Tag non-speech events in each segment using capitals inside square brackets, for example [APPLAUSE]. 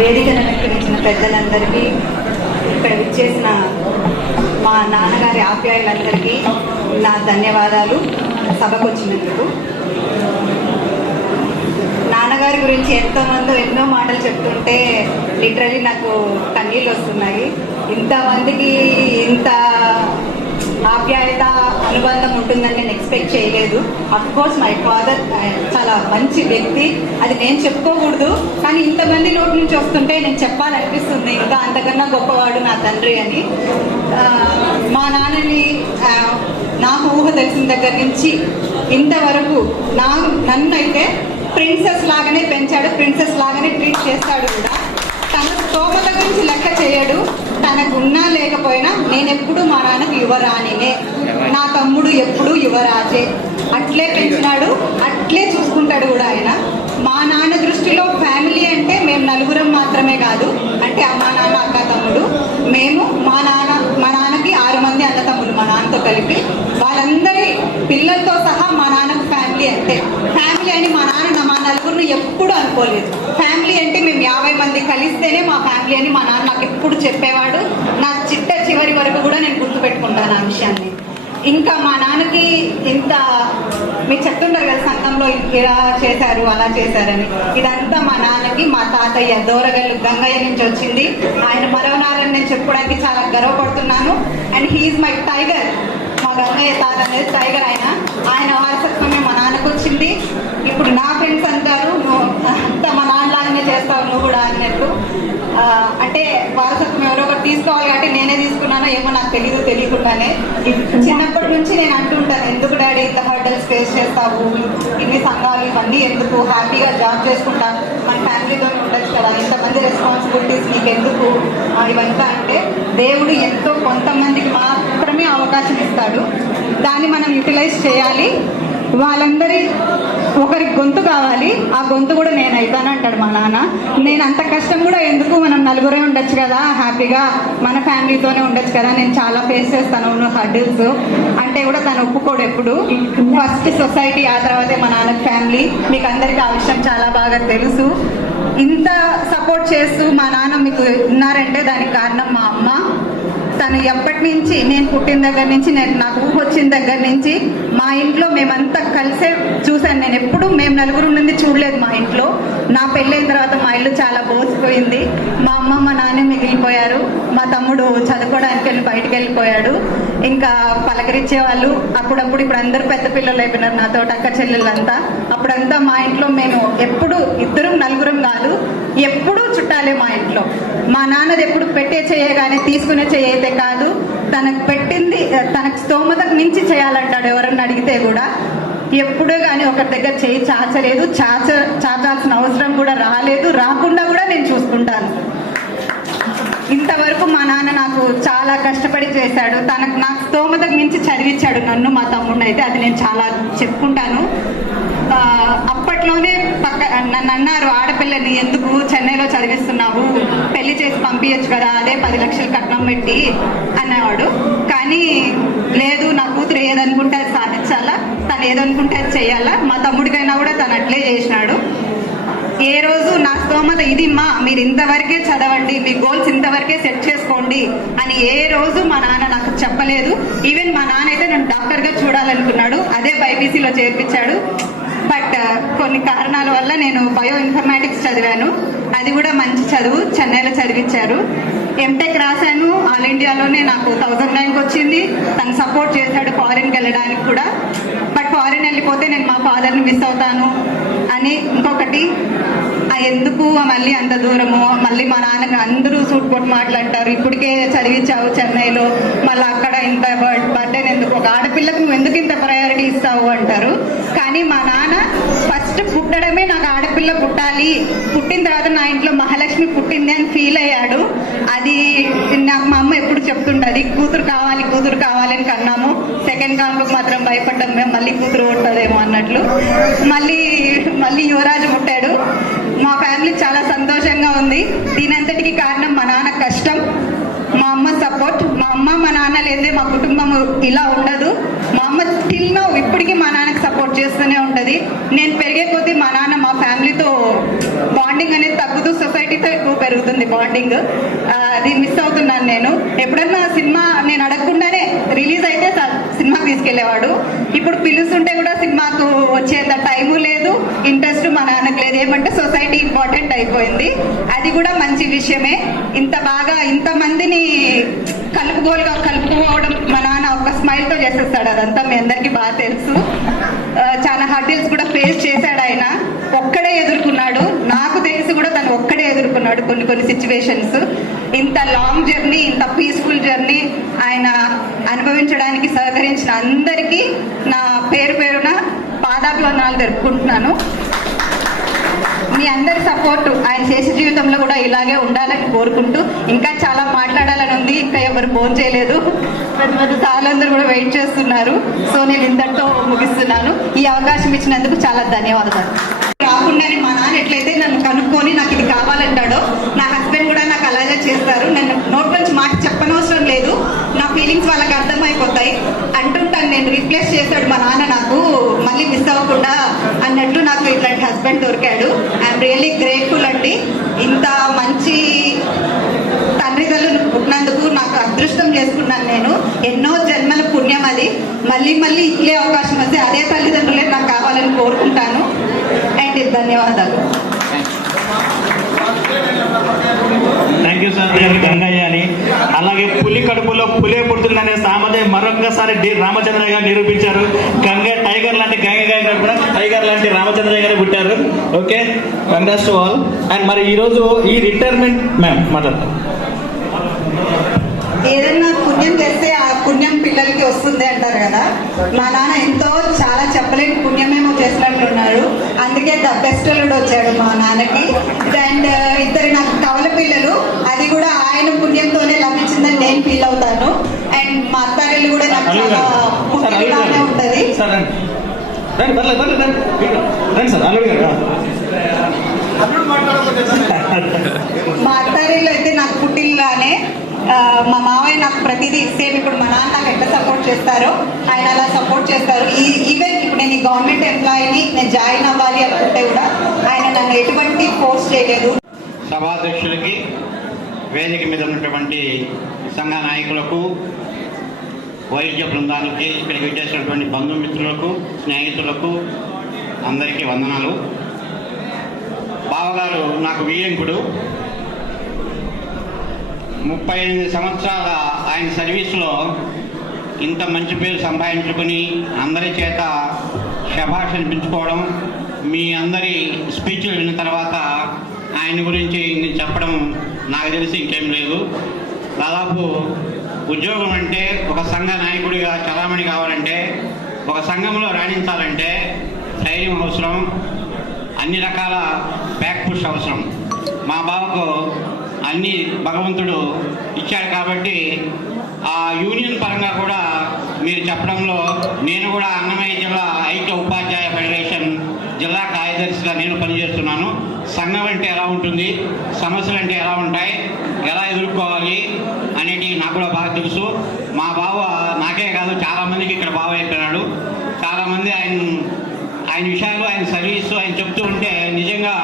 వేదికను అలంకరించిన పెద్దలందరికీ ఇక్కడ విచ్చేసిన మా నాన్నగారి ఆప్యాయులందరికీ నా ధన్యవాదాలు సభకు వచ్చినందుకు నాన్నగారి గురించి ఎంతోమందో ఎన్నో మాటలు చెప్తుంటే లిటరలీ నాకు కన్నీళ్ళు వస్తున్నాయి ఇంతమందికి ఇంత ఆప్యాయత అనుబంధం ఉంటుందని నేను ఎక్స్పెక్ట్ చేయలేదు. అఫ్ కోర్స్ మై ఫాదర్ చాలా మంచి వ్యక్తి. అది నేను చెప్పుకోకూడదు. కానీ ఇంతమంది నోటి నుంచి వస్తుంటే నేను చెప్పాలనిపిస్తుంది. ఇంకా అంతకన్నా గొప్పవాడు నా తండ్రి అని. మా నాన్నని నాకు ఊహ తెలిసిన దగ్గర నుంచి ఇంతవరకు నా నన్ను అయితే ప్రిన్సెస్ లాగానే పెంచాడు. ప్రిన్సెస్ లాగానే ట్రీట్ చేస్తాడు కూడా. తన స్తోమత గురించి లెక్క చేయడు. తనకు ఉన్నా లేకపోయినా నేను ఎప్పుడు మా నాన్నకు యువరాణినే. నా తమ్ముడు ఎప్పుడు యువరాజే. అట్లే పెంచినాడు అట్లే చూసుకుంటాడు కూడా ఆయన. మా నాన్న దృష్టిలో ఫ్యామిలీ అంటే మేము నలుగురం మాత్రమే కాదు అంటే అమ్మ నాన్న అక్క తమ్ముడు. మేము మా నాన్న మా నాన్నకి ఆరు మంది అన్న తమ్ముడు మా నాన్నతో కలిపి. వాళ్ళందరి పిల్లలతో సహా మా నాన్నకు ఫ్యామిలీ అంటే. ఫ్యామిలీ అని మా నాన్న మా నలుగురిని ఎప్పుడు అనుకోలేదు. ఫ్యామిలీ అంటే మేము యాభై మంది కలిస్తేనే మా ఫ్యామిలీ అని మా నాన్న నాకు ఎప్పుడు చెప్పేవాడు. నా చిట్ట చివరి వరకు కూడా నేను గుర్తుపెట్టుకుంటాను ఆ విషయాన్ని. ఇంకా మా నాన్నకి ఇంత మీరు చెప్తుంటారు కదా సంఘంలో ఇలా చేశారు అలా చేశారని. ఇదంతా మా నాన్నకి మా తాతయ్య దోరగల్లు గంగయ్య నుంచి వచ్చింది. ఆయన మరవనారని నేను చెప్పుకోవడానికి చాలా గర్వపడుతున్నాను. And he's my tiger. మా గంగయ్య తాత అనేది టైగర్ ఆయన ఆయన వారసత్వమే మా నాన్నకు వచ్చింది. ఇప్పుడు నా ఫ్రెండ్స్ అంటారు నువ్వు అంతా మా నాన్నలాగానే చేస్తావు నువ్వు కూడా అన్నట్టు అంటే వారసత్వం ఎవరో ఒకటి తీసుకోవాలి కాబట్టి నేనే తీసుకున్నానో ఏమో నాకు తెలియదు తెలియకుండానే. చిన్నప్పటి నుంచి నేను అంటుంటాను ఎందుకు డాడీ ఇంత హర్డల్స్ ఫేస్ చేస్తావు? ఇన్ని సంఘాలు ఇవన్నీ ఎందుకు? హ్యాపీగా జాబ్ చేసుకుంటా. మన ఫ్యామిలీతో ఉండొచ్చు కదా. ఇంతమంది రెస్పాన్సిబిలిటీస్ నీకు ఎందుకు? ఇవంతా అంటే దేవుడు ఎంతో కొంతమందికి మాత్రమే అవకాశం ఇస్తాడు. దాన్ని మనం యూటిలైజ్ చేయాలి. వాళ్ళందరి ఒకరికి గొంతు కావాలి. ఆ గొంతు కూడా నేను అవుతాను అంటాడు మా నాన్న. నేను అంత కష్టం కూడా ఎందుకు మనం నలుగురే ఉండొచ్చు కదా హ్యాపీగా మన ఫ్యామిలీతోనే ఉండొచ్చు కదా. నేను చాలా ఫేస్ చేస్తాను హర్డిల్స్. అంటే కూడా తను ఒప్పుకోడు ఎప్పుడు. ఫస్ట్ సొసైటీ ఆ తర్వాతే మా నాన్న ఫ్యామిలీ. మీకు అందరికీ ఆ విషయం చాలా బాగా తెలుసు. ఇంత సపోర్ట్ చేస్తూ మా నాన్న మీకు ఉన్నారంటే దానికి కారణం మా అమ్మ. తను ఎప్పటి నుంచి నేను పుట్టిన దగ్గర నుంచి నేను నాకు ఊహ వచ్చిన దగ్గర నుంచి మా ఇంట్లో మేమంతా కలిసే చూశాను. నేను ఎప్పుడు మేము నలుగురు నుండి చూడలేదు మా ఇంట్లో. నా పెళ్ళైన తర్వాత మా ఇల్లు చాలా బోసిపోయింది. మా అమ్మ మా నాన్న మిగిలిపోయారు. మా తమ్ముడు చదువుకోవడానికి వెళ్ళి బయటకు వెళ్ళిపోయాడు. ఇంకా పలకరించే వాళ్ళు అప్పుడప్పుడు ఇప్పుడు అందరూ పెద్ద పిల్లలు అయిపోయినారు నాతో అక్క చెల్లెళ్ళంతా. అప్పుడంతా మా ఇంట్లో మేము ఎప్పుడు ఇద్దరం నలుగురం కాదు ఎప్పుడూ చుట్టాలే మా ఇంట్లో. మా నాన్నది ఎప్పుడు పెట్టే చేయగానే తీసుకునే చేయైతే కాదు. తనకు పెట్టింది తనకు స్తోమతకు మించి చేయాలంటాడు ఎవరన్నా అడిగితే కూడా. ఎప్పుడూ కానీ ఒకరి దగ్గర చేయి చాచలేదు. చాచ చాచాల్సిన అవసరం కూడా రాలేదు. రాకుండా కూడా నేను చూసుకుంటాను. ఇంతవరకు మా నాన్న నాకు చాలా కష్టపడి చేశాడు. తనకు నాకు స్తోమతకు మించి చదివించాడు నన్ను మా తమ్ముడిని అయితే అది నేను చాలా చెప్పుకుంటాను. అప్పట్లోనే పక్క నన్ను అన్నారు ఆడపిల్లని ఎందుకు చెన్నైలో చదివిస్తున్నావు? పెళ్ళి చేసి పంపించచ్చు కదా అదే పది లక్షలు కట్నం పెట్టి అనేవాడు కానీ లేదు నా కూతురు ఏదనుకుంటే అది సాధించాలా? తను ఏదనుకుంటే అది చేయాలా? మా తమ్ముడికైనా కూడా తను అట్లే చేసినాడు. ఏ రోజు నా స్తోమత ఇది మా మీరు ఇంతవరకే చదవండి మీ గోల్స్ ఇంతవరకే సెట్ చేసుకోండి అని ఏ రోజు మా నాన్న నాకు చెప్పలేదు. ఈవెన్ మా నాన్న అయితే నన్ను డాక్టర్గా చూడాలనుకున్నాడు. అదే బైపీసీలో చేర్పించాడు. బట్ కొన్ని కారణాల వల్ల నేను బయో ఇన్ఫర్మాటిక్స్ చదివాను. అది కూడా మంచి చదువు. చెన్నైలో చదివించారు. ఎంటెక్ రాశాను. ఆల్ ఇండియాలోనే నాకు థౌజండ్ ర్యాంక్ వచ్చింది. తను సపోర్ట్ చేశాడు ఫారిన్కి వెళ్ళడానికి కూడా. బట్ ఫారిన్ వెళ్ళిపోతే నేను మా ఫాదర్ని మిస్ అవుతాను అని ఇంకొకటి ఎందుకు మళ్ళీ అంత దూరము? మళ్ళీ మా నాన్నకి అందరూ సూట్ కొట్టి మాట్లాడతారు. ఇప్పటికే చదివించావు చెన్నైలో. మళ్ళీ అక్కడ ఇంత బర్త్డే ఎందుకు? ఒక ఆడపిల్లకు నువ్వు ఎందుకు ఇంత ప్రయారిటీ ఇస్తావు? అంటారు. కానీ మా నాన్న ఫస్ట్ పుట్టడమే నాకు ఆడపిల్ల పుట్టాలి. పుట్టిన తర్వాత నా ఇంట్లో మహాలక్ష్మి పుట్టింది అని ఫీల్ అయ్యాడు. అది నాకు మా అమ్మ ఎప్పుడు చెప్తుండది కూతురు కావాలి కూతురు కావాలని కన్నాము. సెకండ్ కాంపు మాత్రం భయపడ్డాం మేము మళ్ళీ కూతురు పుట్టదేమో అన్నట్లు. మళ్ళీ మళ్ళీ యువరాజు పుట్టాడు. మా ఫ్యామిలీ చాలా సంతోషంగా ఉంది. దీనంతటికి కారణం మా నాన్న కష్టం మా అమ్మ సపోర్ట్. మా అమ్మ మా నాన్న లేదే మా కుటుంబం ఇలా ఉండదు. మా అమ్మ స్టిల్ నో ఇప్పటికీ మా నాన్న చేస్తూనే ఉంటుంది. నేను పెరిగే కొద్దీ మా నాన్న మా ఫ్యామిలీతో బాండింగ్ అనేది తగ్గుతూ సొసైటీతో ఎక్కువ పెరుగుతుంది బాండింగ్. అది మిస్ అవుతున్నాను నేను. ఎప్పుడన్నా సినిమా నేను అడగకుండానే రిలీజ్ అయితే సినిమా సినిమాకి తీసుకెళ్ళేవాడు ఇప్పుడు పిలుస్తుంటే కూడా సినిమాకు వచ్చేంత టైము లేదు ఇంట్రెస్ట్ మా నాన్నకు లేదు. ఏమంటే సొసైటీ ఇంపార్టెంట్ అయిపోయింది. అది కూడా మంచి విషయమే. ఇంత బాగా ఇంత మందిని కలుపుగోలుగా కలుపుకోవడం స్మైల్తో చేసేస్తాడు అదంతా మీ అందరికీ బాగా తెలుసు. చాలా హర్డిల్స్ కూడా ఫేస్ చేశాడు ఆయన. ఒక్కడే ఎదుర్కొన్నాడు. నాకు తెలిసి కూడా తను ఒక్కడే ఎదుర్కొన్నాడు కొన్ని కొన్ని సిచ్యువేషన్స్ ఇంత లాంగ్ జర్నీ ఇంత పీస్ఫుల్ జర్నీ ఆయన అనుభవించడానికి సహకరించిన అందరికీ నా పేరు పేరున పాదాభివందనాలు జరుపుకుంటున్నాను మీ అందరి సపోర్ట్ ఆయన చేసే జీవితంలో కూడా ఇలాగే ఉండాలని కోరుకుంటూ ఇంకా చాలా మాట్లాడాలి ఉంది. ఇంకా ఎవరు ఫోన్ చేయలేదు. పెద్ద పెద్ద సార్లందరూ కూడా వెయిట్ చేస్తున్నారు. సో నేను ఇంతటితో ముగిస్తున్నాను. ఈ అవకాశం ఇచ్చినందుకు చాలా ధన్యవాదాలు. రాకుండానే మా నాన్న ఎట్లయితే నన్ను కనుక్కొని నాకు ఇది కావాలంటాడో నా హస్బెండ్ కూడా నాకు అలాగే చేస్తారు. నన్ను నోట్ నుంచి మాట చెప్పనవసరం లేదు. నా ఫీలింగ్స్ వాళ్ళకి అర్థమైపోతాయి. అంటుంటాను నేను రీప్లేస్ చేశాడు మా నాన్న నాకు మళ్ళీ మిస్ అవ్వకుండా అన్నట్టు నాకు ఇట్లాంటి హస్బెండ్ దొరికాడు. ఐఎమ్ రియల్లీ గ్రేట్ఫుల్ అండి. ఇంత మంచి అదృష్టం చేసుకున్నాను నేను. ఎన్నో జన్మల పుణ్యం అది. మళ్ళీ మళ్ళీ ఇట్లే అవకాశం వస్తే అదే తల్లిదండ్రులే నాకు కావాలని కోరుకుంటాను. అండ్ ధన్యవాదాలు. థ్యాంక్ యూ సార్ గంగయ్య అని అలాగే పులి కడుపులో పులే పుడుతుందనే సామదే మరొకసారి డి రామచంద్రయ్య గారు నిరూపించారు. గంగ టైగర్ లాంటి గంగ గారు కూడా టైగర్ లాంటి రామచంద్రయ్య గారు పుట్టారు. Okay congrats to all and మరి ఈ రోజు ఈ రిటైర్మెంట్ మ్యామ్ మాట్లాడతాం. ఏదైనా పుణ్యం చేస్తే ఆ పుణ్యం పిల్లలకి వస్తుంది అంటారు కదా. మా నాన్న ఎంతో చాలా చెప్పలేని పుణ్యమేమో చేసినట్లున్నారు అందుకే ద బెస్ట్ అల్లుడు వచ్చాడు మా నాన్నకి. అండ్ ఇద్దరు నాకు కవల పిల్లలు. అది కూడా ఆయన పుణ్యంతోనే లభించిందని నేను ఫీల్ అవుతాను. అండ్ మా అత్తారిల్లు కూడా నాకు చాలా ఉంటది. రండి [LAUGHS] రండి పర్లేదు పర్లేదు రండి రండి సార్ అల్లుడు గారు మా అత్తారిల్లు అయితే నాకు పుట్టిల్లానే ఆ, మా మావయ్య నాకు ప్రతిదీ సేమ్ ఇప్పుడు మా నాన్న నాకు ఎట్లా సపోర్ట్ చేస్తారో ఆయన అలా సపోర్ట్ చేస్తారు. ఈ ఈవెన్ ఇప్పుడు నేను గవర్నమెంట్ ఎంప్లాయీని నేను జాయిన్ అవ్వాలి అనుకుంటే కూడా ఆయన నన్ను ఎటువంటి ఫోర్స్ చేయలేదు. సభాధ్యక్షులకి వేదిక మీద ఉన్నటువంటి సంఘ నాయకులకు వైద్య బృందానికి ఇక్కడికి వచ్చేసినటువంటి బంధుమిత్రులకు స్నేహితులకు అందరికీ వందనాలు. బావగారు నాకు వియ్యంకుడు ముప్పై ఎనిమిది సంవత్సరాల ఆయన సర్వీస్లో ఇంత మంచి పేరు సంపాదించుకుని అందరి చేత శభాష్ అనిపించుకోవడం మీ అందరి స్పీచ్లు విన్న తర్వాత ఆయన గురించి నేను చెప్పడం నాకు తెలిసి ఇంకేం లేదు. దాదాపు ఉద్యోగం అంటే ఒక సంఘ నాయకుడిగా చలామణి కావాలంటే ఒక సంఘంలో రాణించాలంటే ధైర్యం అవసరం అన్ని రకాల బ్యాక్ పుష్ అవసరం. మా బావకు అన్ని భగవంతుడు ఇచ్చాడు కాబట్టి ఆ యూనియన్ పరంగా కూడా మీరు చెప్పడంలో నేను కూడా అన్నమయ్య జిల్లా ఐక్య ఉపాధ్యాయ ఫెడరేషన్ జిల్లా కార్యదర్శిగా నేను పనిచేస్తున్నాను. సంఘం అంటే ఎలా ఉంటుంది? సమస్యలు అంటే ఎలా ఉంటాయి? ఎలా ఎదుర్కోవాలి? అనేటివి నాకు కూడా బాగా తెలుసు. మా బావ నాకే కాదు చాలామందికి ఇక్కడ బావ అయిపోయినాడు. చాలామంది ఆయన ఆయన విషయాలు ఆయన సర్వీసు ఆయన చెప్తూ ఉంటే నిజంగా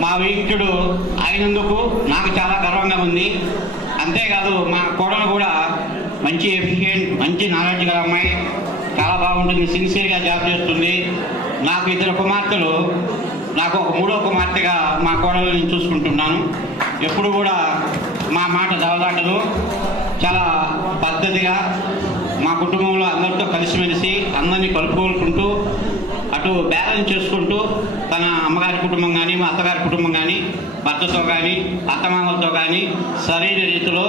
మా వీక్షుడు అయినందుకు నాకు చాలా గర్వంగా ఉంది. అంతేకాదు మా కోడలు కూడా మంచి ఎఫిషియెంట్ మంచి నాలెడ్జ్ గల అమ్మాయి. చాలా బాగుంటుంది సిన్సియర్గా జాబ్ చేస్తుంది. నాకు ఇద్దరు కుమార్తెలు. నాకు ఒక మూడో కుమార్తెగా మా కోడలు నేను చూసుకుంటున్నాను. ఎప్పుడు కూడా మా మాట దవదాటదు. చాలా పద్ధతిగా మా కుటుంబంలో అందరితో కలిసిమెలిసి అందరినీ కలుపుకోలుకుంటూ అటు బ్యాలెన్స్ చేసుకుంటూ తన అమ్మగారి కుటుంబం కానీ మా అత్తగారి కుటుంబం కానీ భర్తతో కానీ అత్తమామలతో కానీ సరైన రీతిలో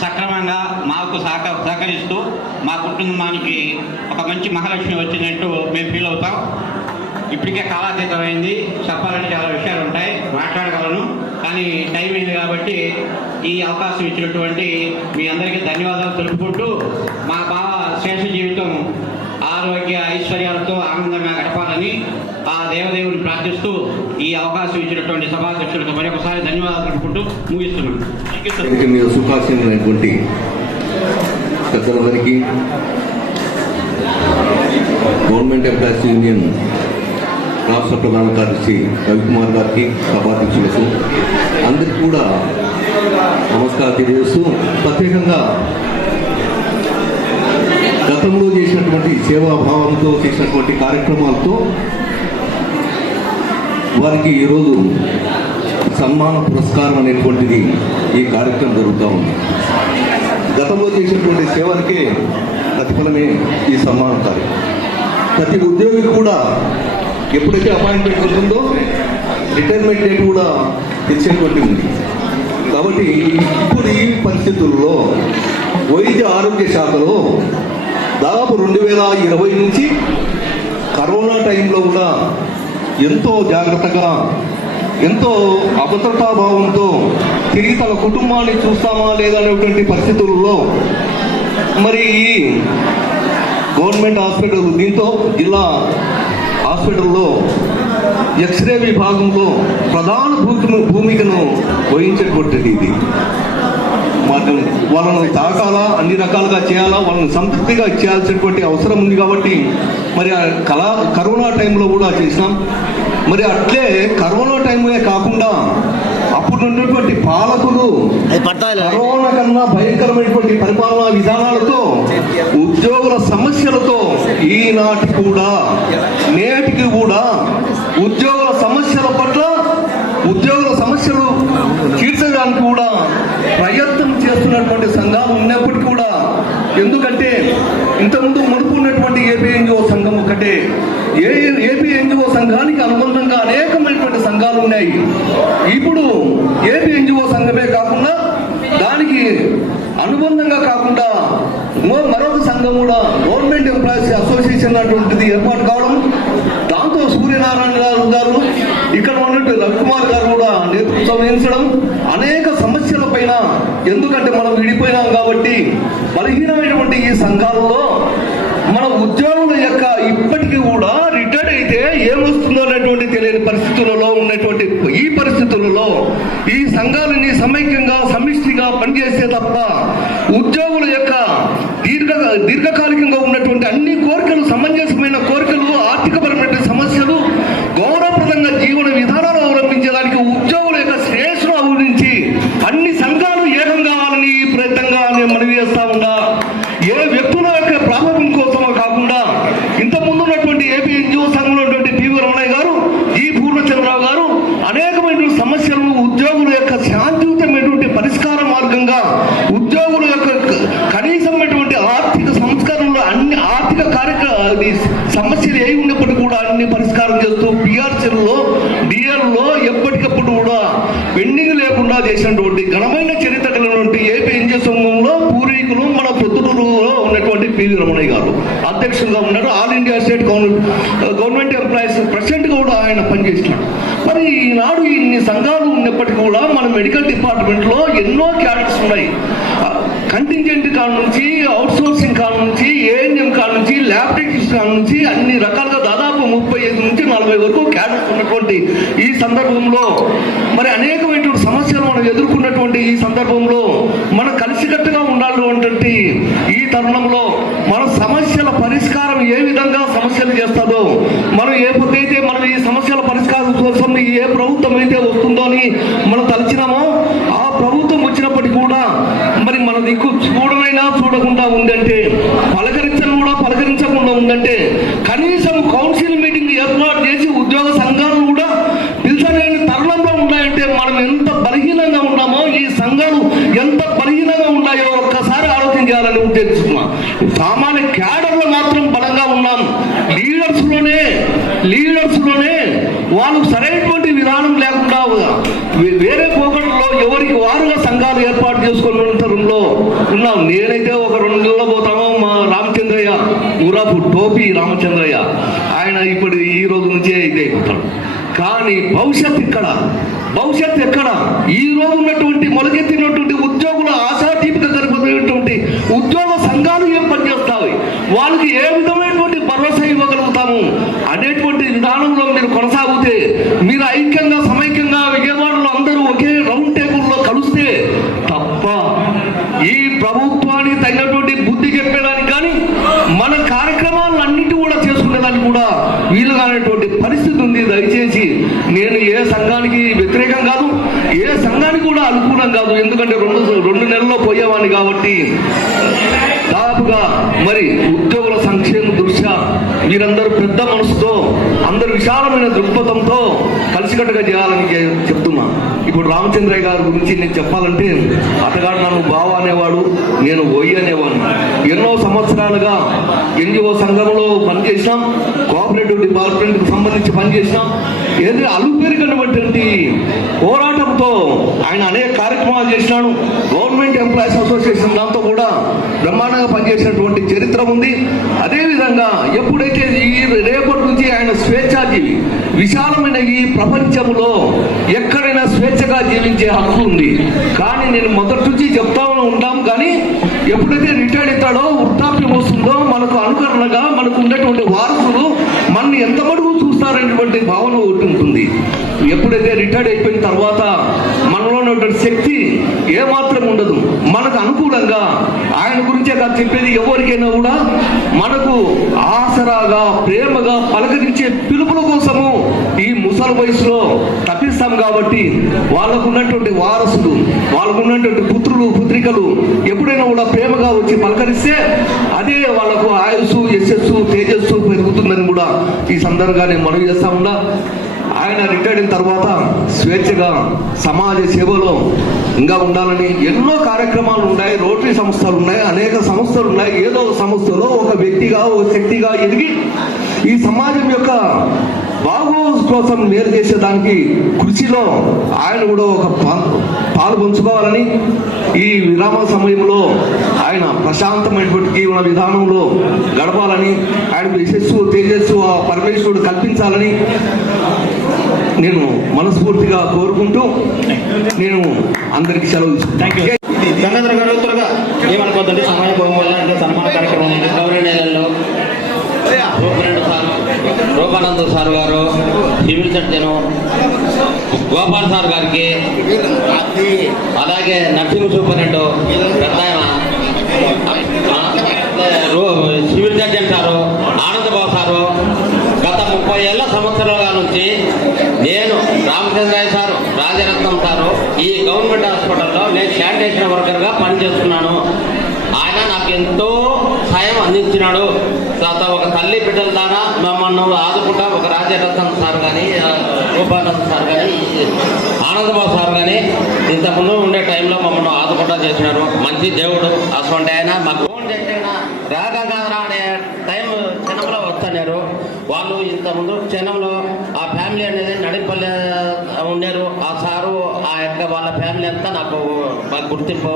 సక్రమంగా మాకు సహక సహకరిస్తూ మా కుటుంబానికి ఒక మంచి మహాలక్ష్మి వచ్చినట్టు మేము ఫీల్ అవుతాం. ఇప్పటికే కాలాతీతమైంది. చెప్పాలంటే చాలా విషయాలు ఉంటాయి. మాట్లాడగలను. కానీ టైం అయింది కాబట్టి ఈ అవకాశం ఇచ్చినటువంటి మీ అందరికీ ధన్యవాదాలు తెలుపుకుంటూ మా బావ శేష జీవితం ఆరోగ్య ఐశ్వర్యాలతో ఆనందంగా గడపాలని ఆ దేవదేవుని ప్రార్థిస్తూ ఈ అవకాశం ఇచ్చినటువంటి సభాధ్యక్షులకు మరొకసారి ధన్యవాదాలు తెలుపుకుంటూ ముగిస్తున్నాను. మీద సుఖాసీనులైనటువంటి పెద్దలందరికీ గవర్నమెంట్ ఎంప్లాయీస్ యూనియన్ రాష్ట్ర ప్రధాన కార్యదర్శి రవికుమార్ గారికి సభాధ్యక్షులకు అందరికీ కూడా నమస్కారం తెలియజేస్తూ ప్రత్యేకంగా గతంలో చేసినటువంటి సేవాభావంతో చేసినటువంటి కార్యక్రమాలతో వారికి ఈరోజు సన్మాన పురస్కారం అనేటువంటిది ఈ కార్యక్రమం జరుగుతూ ఉంది. గతంలో చేసినటువంటి సేవలకే ప్రతిఫలమే ఈ సన్మాన కార్యక్రమం. ప్రతి ఉద్యోగి కూడా ఎప్పుడైతే అపాయింట్మెంట్ ఉంటుందో రిటైర్మెంట్ డేట్ కూడా తెచ్చేటువంటి ఉంది. కాబట్టి ఇప్పుడు ఈ పరిస్థితుల్లో వైద్య ఆరోగ్య శాఖలో దాదాపు రెండు వేల ఇరవై నుంచి కరోనా టైంలో కూడా ఎంతో జాగ్రత్తగా ఎంతో అభద్రతాభావంతో తిరిగి తన కుటుంబాన్ని చూస్తామా లేదా అనేటువంటి పరిస్థితుల్లో మరి ఈ గవర్నమెంట్ హాస్పిటల్ దీంతో జిల్లా హాస్పిటల్లో ఎక్స్రే విభాగంలో ప్రధాన భూమికను భూమికను వహించేటువంటిది ఇది. మనం వాళ్ళని తాకాలా అన్ని రకాలుగా చేయాలా వాళ్ళని సంతృప్తిగా చేయాల్సినటువంటి అవసరం ఉంది కాబట్టి మరి ఆ కళా కరోనా టైంలో కూడా చేసినాం. మరి అట్లే కరోనా టైంలో కాకుండా అప్పుడు ఉన్నటువంటి పాలకులు కరోనా కన్నా భయంకరమైనటువంటి పరిపాలనా విధానాలతో ఉద్యోగుల సమస్యలతో ఈనాటి కూడా నేటికి కూడా ఉద్యోగుల సమస్యల పట్ల ఉద్యోగుల సమస్యలు తీర్చడానికి కూడా ప్రయత్నం చేస్తున్నటువంటి సంఘాలు ఉన్నప్పటికీ కూడా ఎందుకంటే ఇంతకుముందు మునుపు ఉన్నటువంటి ఏపీ ఎన్జిఓ సంఘం ఒకటే ఏ ఏపీ ఎన్జిఓ సంఘానికి అనుబంధంగా అనేకమైనటువంటి సంఘాలు ఉన్నాయి. ఇప్పుడు ఏపీ ఎన్జిఓ సంఘమే కాకుండా దానికి అనుబంధంగా కాకుండా మరొక సంఘం కూడా గవర్నమెంట్ ఎంప్లాయీస్ అసోసియేషన్ అటువంటిది ఏర్పాటు కావడం సూర్యనారాయణ గారు గారు ఇక్కడ ఉన్నట్టు రవికుమార్ గారు కూడా నేతృత్వం వహించడం అనేక సమస్యల పైన ఎందుకంటే మనం విడిపోయినాం కాబట్టి బలహీనమైనటువంటి ఈ సంఘాలలో మన ఉద్యోగుల యొక్క ఇప్పటికీ కూడా రిటైర్డ్ అయితే ఏమొస్తుందో అనేటువంటి తెలియని పరిస్థితులలో ఉన్నటువంటి ఈ పరిస్థితులలో ఈ సంఘాలని సమైక్యంగా సమిష్టిగా పనిచేస్తే తప్ప ఉద్యోగుల యొక్క దీర్ఘ దీర్ఘకాలికంగా ఉన్నటువంటి అన్ని కోరికలు సమంజసమైన కోరికలు ఆర్థికపరమైన సమస్యలు గౌరవప్రదంగా జీవన విధానాలు అవలంబించడానికి ఉద్యోగుల యొక్క శ్రేయస్సును అభివృద్ధి అన్ని సంఘాలు ఏకం కావాలని ఈ ప్రయత్నంగా నేను మనవి చేస్తా ఉండా ఏ వ్యక్తుల యొక్క ప్రాబల్యం కోసమో కాకుండా ఇంత ముందు ఉన్నటువంటి ఏపీ ఎన్జిఓ సంఘంలో ఉన్నటువంటి పివి రమణయ్య గారు ఈ పూర్ణచంద్రరావు గారు అనేకమైన సమస్యలను ఉద్యోగుల యొక్క శాంతియుతమైనటువంటి పరిష్కార మార్గంగా ఉద్యోగుల యొక్క క- కనీసమైనటువంటి ఆర్థిక సంస్కరణలు అన్ని ఆర్థిక కార్యక్రమ సమస్యలు ఏ ఉన్నప్పటికీ కూడా అన్ని పరిష్కారం చేస్తూ పిఆర్సీలో డిఎల్లో ఎప్పటికప్పుడు కూడా పెండింగ్ లేకుండా చేసినటువంటి ఘనమైన చరిత్ర కలిగినటువంటి ఏపీ ఎన్జిఓ సంఘంలో పూర్వీకులు మన పొద్దుటూరులో ఉన్నటువంటి పివి రమణయ్య గారు. అధ్యక్షులుగా ఉన్నారు. All India state government employees president కూడా ఆయన పనిచేసినాడు. మరి ఈనాడు ఇన్ని సంఘాలు ఉన్నప్పటికీ కూడా మన మెడికల్ డిపార్ట్మెంట్లో ఎన్నో క్యాడర్స్ ఉన్నాయి. కంటింజెంట్ కాడ నుంచి అవుట్ సోర్సింగ్ కాడ నుంచి ఏఎన్ఎం కాడ నుంచి ల్యాబ్ టెక్నీషియన్ కాడ నుంచి అన్ని రకాలుగా దాదాపు ముప్పై ఐదు నుంచి నలభై వరకు క్యాడర్స్ ఉన్నటువంటి ఈ సందర్భంలో మరి అనేకమైనటువంటి సమస్యలు మనం ఎదుర్కొన్నటువంటి ఈ సందర్భంలో మనం కలిసికట్టుగా ఉండాలన్నటువంటి ఈ తరుణంలో మన సమస్యల పరిష్కారం ఏ విధంగా సమస్యలు చేస్తుందో మనం ఏ పొద్దైతే మనం ఈ సమస్యల పరిష్కారం కోసం ఏ ప్రభుత్వం అయితే వస్తుందో అని మనం తలచినామో ఆ ప్రభుత్వం వచ్చినప్పటికీ కూడా మరి మన దిక్కు చూడనైనా చూడకుండా ఉందంటే పలకరించను కూడా పలకరించకుండా ఉందంటే కనీసం కౌన్సిల్ మీటింగ్ ఏర్పాటు చేసి ఉద్యోగ సంఘాలు కూడా పిలిచలేని తరుణంలో ఉన్నాయంటే మనం ఎంత బలహీనంగా ఉన్నామో ఈ సంఘాలు ఎంత బలహీనంగా ఉన్నాయో ఒక్కసారి ఆలోచన చేయాలని ఉద్దేశిస్తున్నా సామాన్య క్యాడర్లో మాత్రం బలంగా ఉన్నాం లీడర్స్లోనే లీడర్స్లోనే వాళ్ళు సరైనటువంటి విధానం లేకుండా వే- వేరే పోకడలో ఎవరికి వారుగా సంఘాలు ఏర్పాటు చేసుకున్న తరంలో ఉన్నాం నేనైతే ఒక రెండు నెలల్లో పోతాను మా రామచంద్రయ్య గురాపు టోపీ రామచంద్రయ్య. ఆయన ఇప్పుడు ఈ రోజు నుంచే ఇదే కానీ భవిష్యత్ ఇక్కడ భవిష్యత్ ఎక్కడ? ఈ రోజు ఉన్నటువంటి మొలకెత్తినటువంటి ఉద్యోగుల ఆశాదీపిక జరిపినటువంటి ఉద్యోగ సంఘాలు ఏం పనిచేస్తాయి? వాళ్ళకి ఏ విధమైనటువంటి భరోసా ఇవ్వగలుగుతాము? అనేటువంటి విధానంలో మీరు కొనసాగితే మీరు ఐక్యంగా సమైక్యంగా విజయవాడలో అందరూ ఒకే రౌండ్ టేబుల్లో కలిస్తే తప్ప ఈ ప్రభుత్వానికి తగినటువంటి బుద్ధి చెప్పేదానికి కానీ మన కార్యక్రమాలన్నిటి కూడా చేసుకునేదానికి కూడా వీలు కానటువంటి పరిస్థితి ఉంది నేను ఏ సంఘానికి వ్యతిరేకం కాదు ఏ సంఘానికి కూడా అనుకూలం కాదు ఎందుకంటే రెండు రెండు ఉండేవాడిని కాబట్టి దాదాపుగా మరి ఉద్యోగుల సంక్షేమ దృష్ట్యా మీరందరూ పెద్ద మనసుతో అందరు విశాలమైన దృక్పథంతో కలిసికట్టుగా చేయాలని చెప్తున్నా. ఇప్పుడు రామచంద్రయ్య గారి గురించి నేను చెప్పాలంటే అతగాడు నన్ను బావ అనేవాడు నేను ఒయ్యి అనేవాడు ఎన్నో సంవత్సరాలుగా ఎన్జిఓ సంఘంలో పనిచేసినాం కోఆపరేటివ్ డిపార్ట్మెంట్కి సంబంధించి పనిచేసినాం. ఏది అలుపేరుకటువంటి పోరాటంతో ఆయన అనేక కార్యక్రమాలు చేసినాడు. గవర్నమెంట్ ఎంప్లాయీస్ అసోసియేషన్ దాంతో కూడా బ్రహ్మాండంగా పనిచేసినటువంటి చరిత్ర ఉంది. అదేవిధంగా ఎప్పుడైతే ఈ రేపటి నుంచి ఆయన స్వేచ్ఛాజీవి విశాలమైన ఈ ప్రపంచంలో ఎక్కడైనా స్వేచ్ఛగా జీవించే హక్కు ఉంది. కానీ నేను మొదటి నుంచి చెప్తా ఉంటాం కానీ ఎప్పుడైతే రిటైర్డ్ అవుతాడో వృద్ధాప్యం మనకు అనుకరణగా మనకు ఉన్నటువంటి వారసులు మనని ఎంత మడుగు చూస్తారనేటువంటి భావన ఒకటి ఉంటుంది. ఎప్పుడైతే రిటైర్డ్ అయిపోయిన తర్వాత మనలో ఉన్నటువంటి శక్తి ఏమాత్రం ఉండదు. మనకు అనుకూలంగా ఆయన గురించే కాదు చెప్పేది ఎవరికైనా కూడా మనకు ఆసరాగా ప్రేమగా పలకరించే పిలుపుల కోసము ఈ ముసలి వయసులో ఉన్నాం కాబట్టి వాళ్ళకు ఉన్నటువంటి వారసులు వాళ్ళకు ఉన్నటువంటి పుత్రులు పుత్రికలు ఎప్పుడైనా కూడా ప్రేమగా వచ్చి పలకరిస్తే అదే వాళ్ళకు ఆయుస్సు యశస్సు తేజస్సు పెరుగుతుందని కూడా ఈ సందర్భంగా నేను మనవి చేస్తా ఉన్నా. ఆయన రిటైర్ అయిన తర్వాత స్వేచ్ఛగా సమాజ సేవలో ఇంకా ఉండాలని ఎన్నో కార్యక్రమాలు ఉన్నాయి రోటరీ సంస్థలు ఉన్నాయి అనేక సంస్థలు ఉన్నాయి. ఏదో సంస్థలో ఒక వ్యక్తిగా ఒక శక్తిగా ఎదిగి ఈ సమాజం యొక్క బాగో కోసం మేలు చేసేదానికి కృషిలో ఆయన కూడా ఒక పాలు పంచుకోవాలని ఈ విరామ సమయంలో ఆయన ప్రశాంతమైనటువంటి జీవన విధానంలో గడపాలని ఆయనకు యశస్సు తేజస్సు ఆ పరమేశ్వరుడు కల్పించాలని నేను మనస్ఫూర్తిగా కోరుకుంటూ నేను అందరికి సెలవు గంగాధర గారు త్వరగా ఏమనుకోవద్దండి? సమయం వల్ల అంటే సన్మాన కార్యక్రమం Rupareddy sir Rupananda sir garu civil surgeon Gopal sir గారికి అలాగే నర్సింగ్ సూపరింటెండెంట్ పెద్ద civil surgeon sir Anandababu sir. గత ముప్పై ఏళ్ళ సంవత్సరాల నుంచి నేను రామచంద్రయ్య సారు రాజరత్నం సారు ఈ గవర్నమెంట్ హాస్పిటల్లో నేను శానిటేషన్ వర్కర్గా పనిచేస్తున్నాను. ఆయన నాకు ఎంతో సాయం అందించినాడు. తర్వాత ఒక తల్లి బిడ్డల ద్వారా మమ్మల్ని ఆదుకుంటా ఒక రాజరత్నం సార్ కానీ రూపానంద్ సార్ కానీ ఆనందబాబు సార్ కానీ ఇంతకుముందు ఉండే టైంలో మమ్మల్ని ఆదుకుంటా చేసినారు. మంచి దేవుడు అటువంటి ఆయన. మాకు ఫోన్ చేసినా రాగగారా అనే టైం క్షణంలో వస్తున్నారు వాళ్ళు ఇంతకుముందు క్షణంలో ఆ ఫ్యామిలీ అనేది నడిపలే ఉన్నారు. ఆ సారు ఆ యొక్క వాళ్ళ ఫ్యామిలీ అంతా నాకు బాగా గుర్తింపు.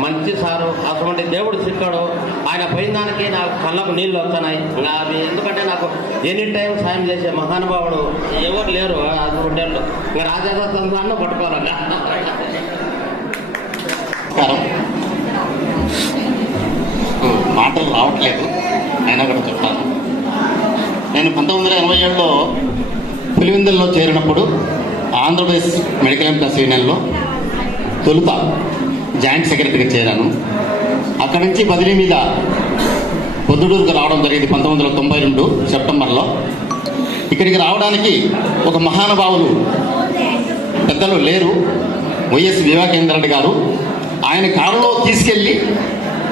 మంచి సారు. అటువంటి దేవుడు చిక్కాడు ఆయన పోయిన దానికి నాకు కళ్ళకు నీళ్ళు వస్తున్నాయి. అది అవి ఎందుకంటే నాకు ఎనీ టైం సాయం చేసే మహానుభావుడు ఎవరు లేరు. అటువంటి వాళ్ళు. ఇంకా రాజారత్నాన్ని పట్టుకోవాలన్నా మాటలు రావట్లేదు. అయినా కూడా చెప్తాను. నేను పంతొమ్మిది వందల ఎనభై ఏడులో పులివెందుల్లో చేరినప్పుడు ఆంధ్రప్రదేశ్ మెడికల్ ఎంప్లాయస్ యూనియన్లో తొలుత జాయింట్ సెక్రటరీగా చేరాను. అక్కడి నుంచి బదిలీ మీద పొద్దుటూరుకు రావడం జరిగింది పంతొమ్మిది వందల తొంభై రెండు సెప్టెంబర్లో. ఇక్కడికి రావడానికి ఒక మహానుభావులు పెద్దలు లేరు. వైఎస్ వివేకేంద్ర గారు. ఆయన కారులో తీసుకెళ్ళి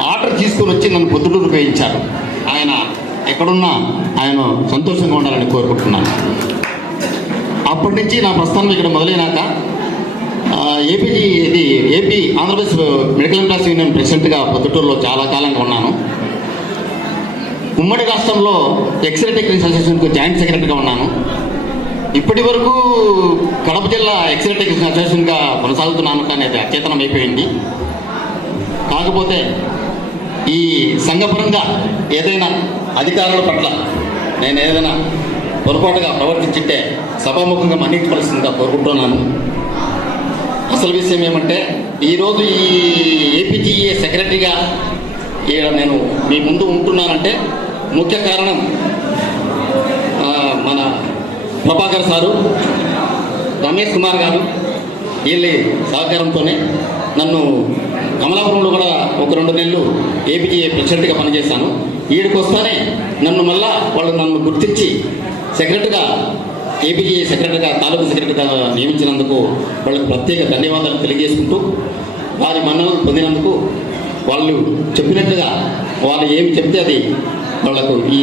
ఆర్డర్ తీసుకుని వచ్చి నన్ను పొద్దుటూరు వేయించారు. ఆయన ఎక్కడున్నా ఆయన సంతోషంగా ఉండాలని కోరుకుంటున్నాను. అప్పటి నుంచి నా ప్రస్థానం ఇక్కడ మొదలైనాక ఏపీ ఇది AP Andhra Pradesh medical employees union ప్రెసిడెంట్గా పొద్దుటూరులో చాలా కాలంగా ఉన్నాను. ఉమ్మడి రాష్ట్రంలో ఎక్స్రే టెక్నిక్స్ అసోసియేషన్కు జాయింట్ సెక్రటరీగా ఉన్నాను. ఇప్పటి వరకు కడప జిల్లా ఎక్స్రే టెక్నిక్స్ అసోసియేషన్గా కొనసాగుతున్నాను కానీ అది అచేతనం అయిపోయింది. కాకపోతే ఈ సంఘపరంగా ఏదైనా అధికారుల పట్ల నేను ఏదైనా పొరపాటుగా ప్రవర్తించింటే సభాముఖంగా మన్నించవలసిందిగా కోరుకుంటున్నాను. అసలు విషయం ఏమంటే ఈరోజు ఈ ఏపీజీఏ సెక్రటరీగా ఈడ నేను మీ ముందు ఉంటున్నానంటే ముఖ్య కారణం మన ప్రభాకర్ సారు రమేష్ కుమార్ గారు వీళ్ళ సహకారంతోనే నన్ను కమలాపురంలో కూడా ఒక రెండు నెలలు ఏపీజీఏ ప్రెసిడెంట్గా పనిచేశాను. వీడికి వస్తానే నన్ను మళ్ళా వాళ్ళు నన్ను గుర్తించి సెక్రటరీగా ఏపీజీ సెక్రటరీగా తాలూకు సెక్రటరీగా నియమించినందుకు వాళ్ళకు ప్రత్యేక ధన్యవాదాలు తెలియజేసుకుంటూ వారి మన్ననలు పొందినందుకు వాళ్ళు చెప్పినట్టుగా వాళ్ళు ఏమి చెప్తే అది వాళ్ళకు ఈ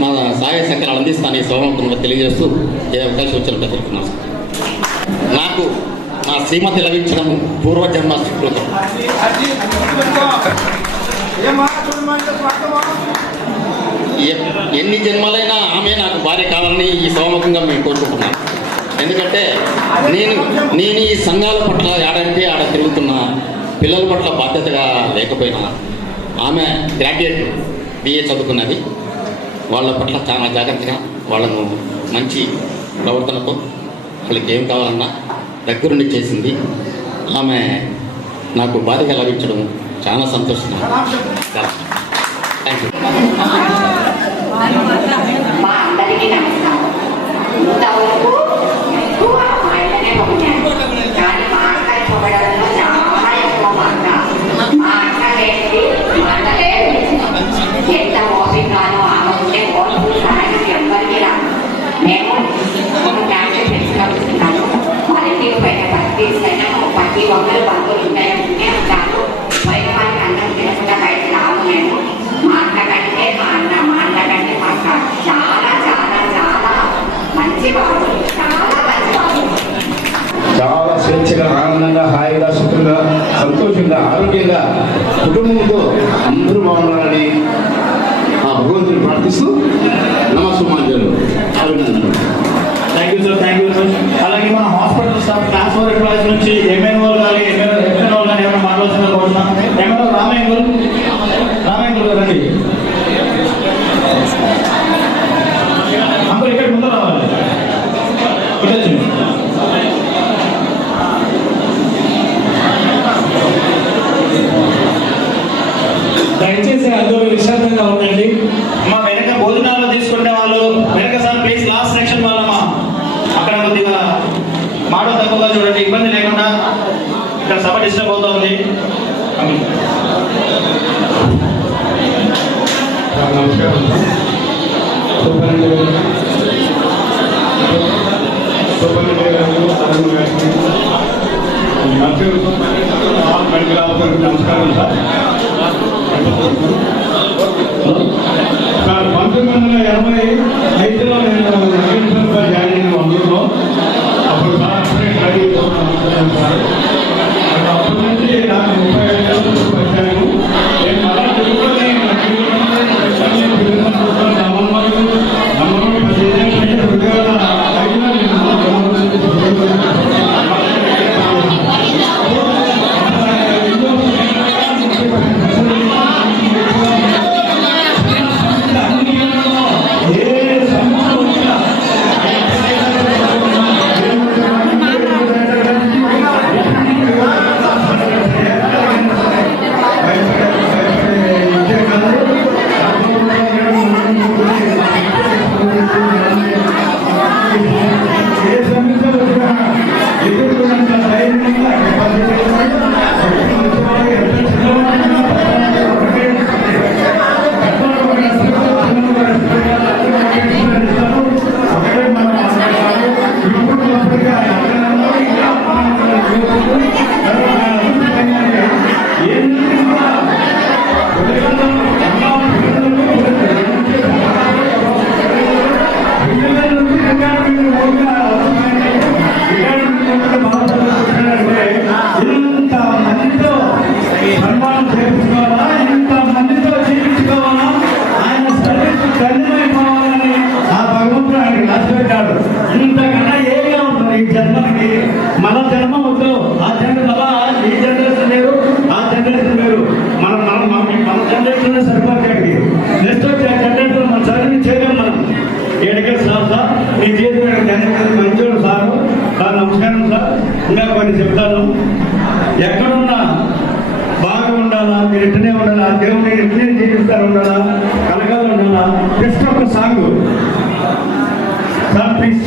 మన సహాయ సహకారాలు అందిస్తాను ఈ సౌలభ్యంగా తెలియజేస్తూ ఏ అవకాశం వచ్చినట్టు తెలుపుతున్నాను నాకు నా శ్రీమతి లభించడం పూర్వజన్మ ఎన్ని జన్మలైనా ఆమె నాకు భార్య కావాలని ఈ సోముఖంగా మేము కోరుకుంటున్నాం. ఎందుకంటే నేను నేను ఈ సంఘాల పట్ల ఆడంటే ఆడ తిరుగుతున్నా పిల్లల పట్ల బాధ్యతగా లేకపోయినా ఆమె గ్రాడ్యుయేట్ బిఏ చదువుకున్నది. వాళ్ళ పట్ల చాలా జాగ్రత్తగా వాళ్ళను మంచి ప్రవర్తనతో వాళ్ళకి ఏం కావాలన్నా దగ్గరుండి చేసింది. ఆమె నాకు బాధ్యత లభించడం చాలా సంతోషంగా థ్యాంక్ యూ. మా అందరికీ నమస్కారం ఇంతవరకు ఎక్కువ మా ఇళ్ళనే కానీ కుటుంబంతో అందరూ బాగున్నారు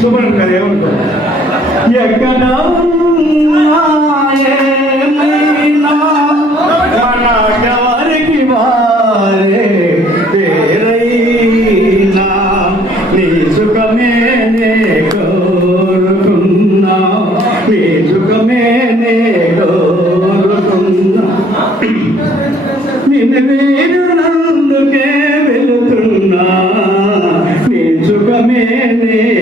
సూపర్ ఉంటుంది ఏమనుకో ఎక్కడా నే